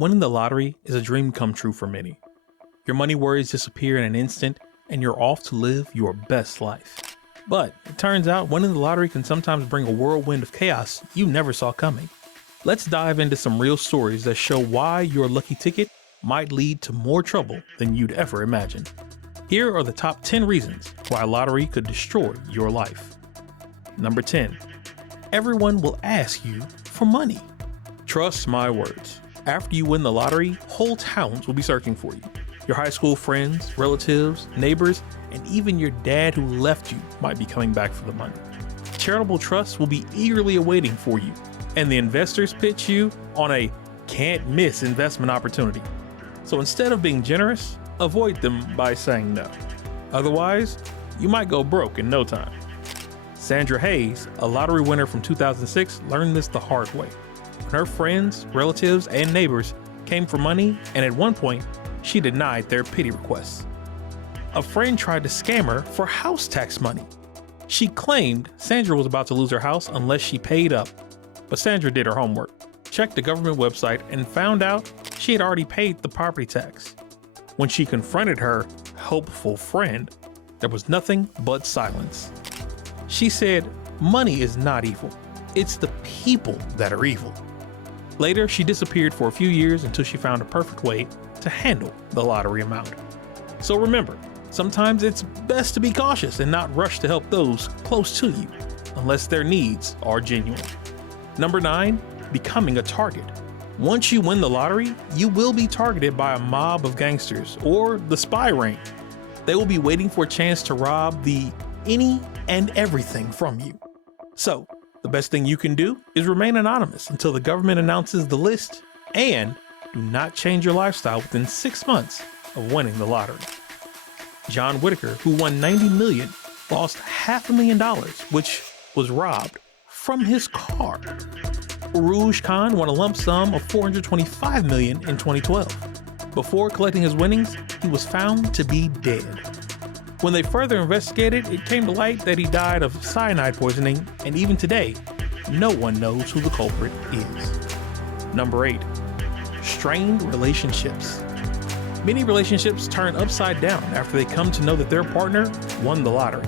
Winning the lottery is a dream come true for many. Your money worries disappear in an instant, and you're off to live your best life. But it turns out winning the lottery can sometimes bring a whirlwind of chaos you never saw coming. Let's dive into some real stories that show why your lucky ticket might lead to more trouble than you'd ever imagine. Here are the top 10 reasons why a lottery could destroy your life. Number 10. Everyone will ask you for money. Trust my words. After you win the lottery, whole towns will be searching for you. Your high school friends, relatives, neighbors, and even your dad who left you might be coming back for the money. Charitable trusts will be eagerly awaiting for you, and the investors pitch you on a can't miss investment opportunity. So instead of being generous, avoid them by saying no. Otherwise, you might go broke in no time. Sandra Hayes, a lottery winner from 2006, learned this the hard way. When her friends, relatives, and neighbors came for money, and at one point, she denied their pity requests. A friend tried to scam her for house tax money. She claimed Sandra was about to lose her house unless she paid up. But Sandra did her homework, checked the government website, and found out she had already paid the property tax. When she confronted her helpful friend, there was nothing but silence. She said, "Money is not evil. It's the people that are evil." Later, she disappeared for a few years until she found a perfect way to handle the lottery amount. So remember, sometimes it's best to be cautious and not rush to help those close to you, unless their needs are genuine. Number 9, becoming a target. Once you win the lottery, you will be targeted by a mob of gangsters or the spy ring. They will be waiting for a chance to rob the any and everything from you. So, the best thing you can do is remain anonymous until the government announces the list, and do not change your lifestyle within 6 months of winning the lottery. John Whitaker, who won $90 million, lost $500,000, which was robbed from his car. Rouge Khan won a lump sum of $425 million in 2012. Before collecting his winnings, he was found to be dead. When they further investigated, it came to light that he died of cyanide poisoning, and even today, no one knows who the culprit is. Number 8, strained relationships. Many relationships turn upside down after they come to know that their partner won the lottery.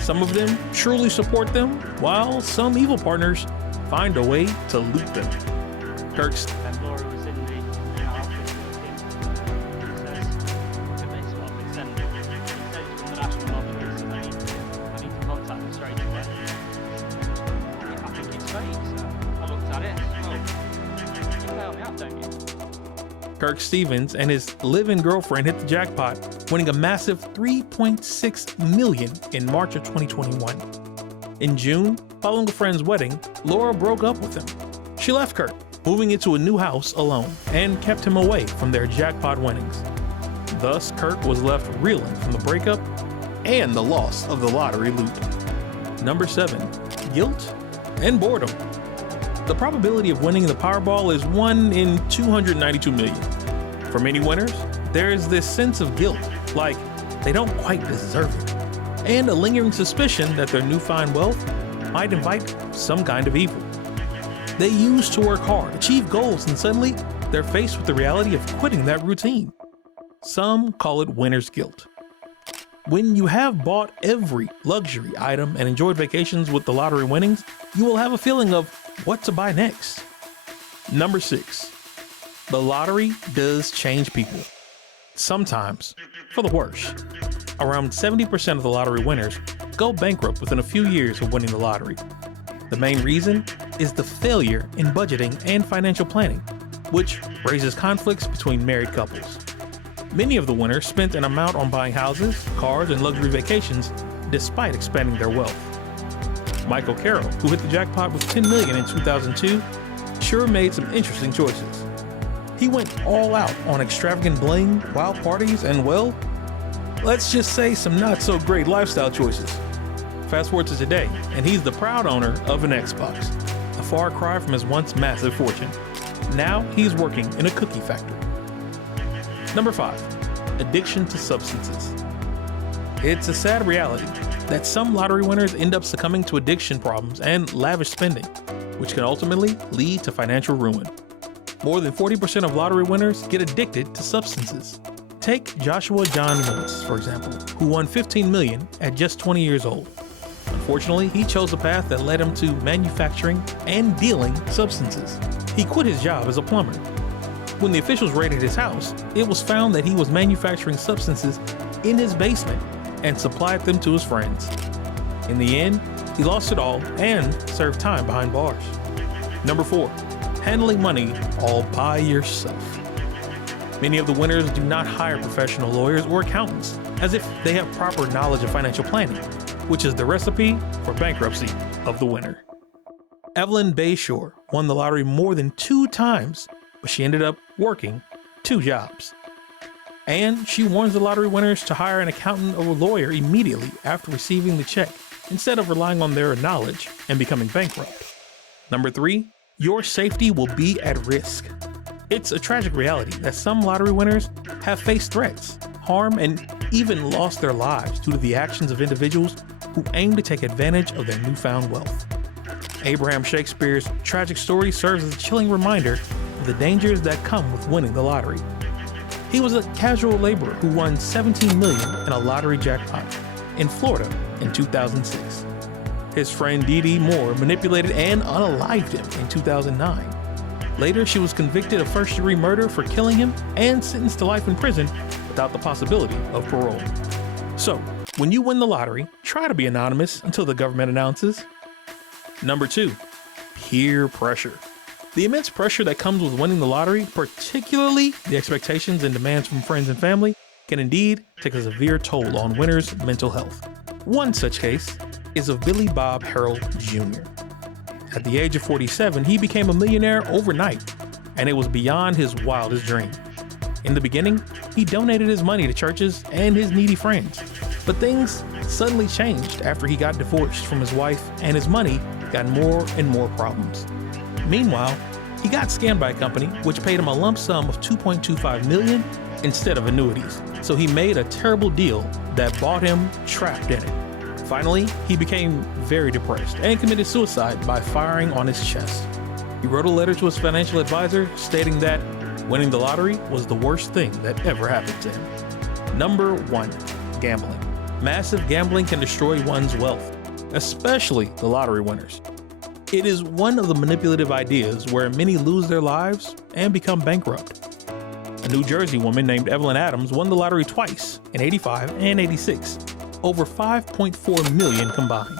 Some of them truly support them, while some evil partners find a way to loot them. Kirk's Laura was in the office with him. He says, "Look at this, what I've been sent." He said from the National Lottery, so I need to contact them straight away. I think it's fake, so I looked at it. Oh, you can help me out, don't you? Kirk Stevens and his live-in girlfriend hit the jackpot, winning a massive $3.6 million in March of 2021. In June, following a friend's wedding, Laura broke up with him. She left Kirk, moving into a new house alone, and kept him away from their jackpot winnings. Thus, Kirk was left reeling from the breakup and the loss of the lottery loot. Number 7, guilt and boredom. The probability of winning the Powerball is 1 in 292 million. For many winners, there is this sense of guilt, like they don't quite deserve it, and a lingering suspicion that their newfound wealth might invite some kind of evil. They used to work hard, achieve goals, and suddenly they're faced with the reality of quitting that routine. Some call it winner's guilt. When you have bought every luxury item and enjoyed vacations with the lottery winnings, you will have a feeling of what to buy next. Number 6, the lottery does change people. Sometimes for the worse. Around 70% of the lottery winners go bankrupt within a few years of winning the lottery. The main reason is the failure in budgeting and financial planning, which raises conflicts between married couples. Many of the winners spent an amount on buying houses, cars, and luxury vacations despite expanding their wealth. Michael Carroll, who hit the jackpot with $10 million in 2002, sure made some interesting choices. He went all out on extravagant bling, wild parties, and well, let's just say some not so great lifestyle choices. Fast forward to today, and he's the proud owner of an Xbox, a far cry from his once massive fortune. Now he's working in a cookie factory. Number 5, addiction to substances. It's a sad reality that some lottery winners end up succumbing to addiction problems and lavish spending, which can ultimately lead to financial ruin. More than 40% of lottery winners get addicted to substances. Take Joshua John Wentz, for example, who won $15 million at just 20 years old. Unfortunately, he chose a path that led him to manufacturing and dealing substances. He quit his job as a plumber. When the officials raided his house, it was found that he was manufacturing substances in his basement and supplied them to his friends. In the end, he lost it all and served time behind bars. Number 4, handling money all by yourself. Many of the winners do not hire professional lawyers or accountants, as if they have proper knowledge of financial planning, which is the recipe for bankruptcy of the winner. Evelyn Bayshore won the lottery more than 2 times, but she ended up working 2 jobs. And she warns the lottery winners to hire an accountant or a lawyer immediately after receiving the check, instead of relying on their knowledge and becoming bankrupt. Number 3, your safety will be at risk. It's a tragic reality that some lottery winners have faced threats, harm, and even lost their lives due to the actions of individuals who aim to take advantage of their newfound wealth. Abraham Shakespeare's tragic story serves as a chilling reminder of the dangers that come with winning the lottery. He was a casual laborer who won $17 million in a lottery jackpot in Florida in 2006. His friend Dee Dee Moore manipulated and unalived him in 2009. Later, she was convicted of first-degree murder for killing him and sentenced to life in prison without the possibility of parole. So, when you win the lottery, try to be anonymous until the government announces. Number 2, peer pressure. The immense pressure that comes with winning the lottery, particularly the expectations and demands from friends and family, can indeed take a severe toll on winners' mental health. One such case is of Billy Bob Harrell Jr. At the age of 47, he became a millionaire overnight, and it was beyond his wildest dream. In the beginning, he donated his money to churches and his needy friends, but things suddenly changed after he got divorced from his wife and his money got more and more problems. Meanwhile, he got scammed by a company which paid him a lump sum of $2.25 million instead of annuities, so he made a terrible deal that bought him trapped in it. Finally, he became very depressed and committed suicide by firing on his chest. He wrote a letter to his financial advisor stating that winning the lottery was the worst thing that ever happened to him. Number 1, gambling. Massive gambling can destroy one's wealth, especially the lottery winners. It is one of the manipulative ideas where many lose their lives and become bankrupt. A New Jersey woman named Evelyn Adams won the lottery twice, in '85 and '86, over $5.4 million combined.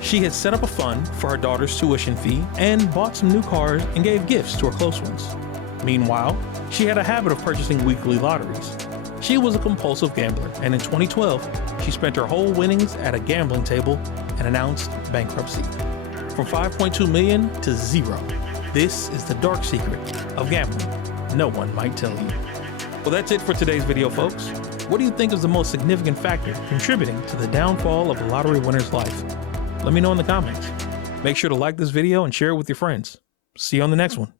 She had set up a fund for her daughter's tuition fee and bought some new cars and gave gifts to her close ones. Meanwhile, she had a habit of purchasing weekly lotteries. She was a compulsive gambler, and in 2012, she spent her whole winnings at a gambling table and announced bankruptcy. From $5.2 million to zero. This is the dark secret of gambling no one might tell you. Well, that's it for today's video, folks. What do you think is the most significant factor contributing to the downfall of a lottery winner's life? Let me know in the comments. Make sure to like this video and share it with your friends. See you on the next one.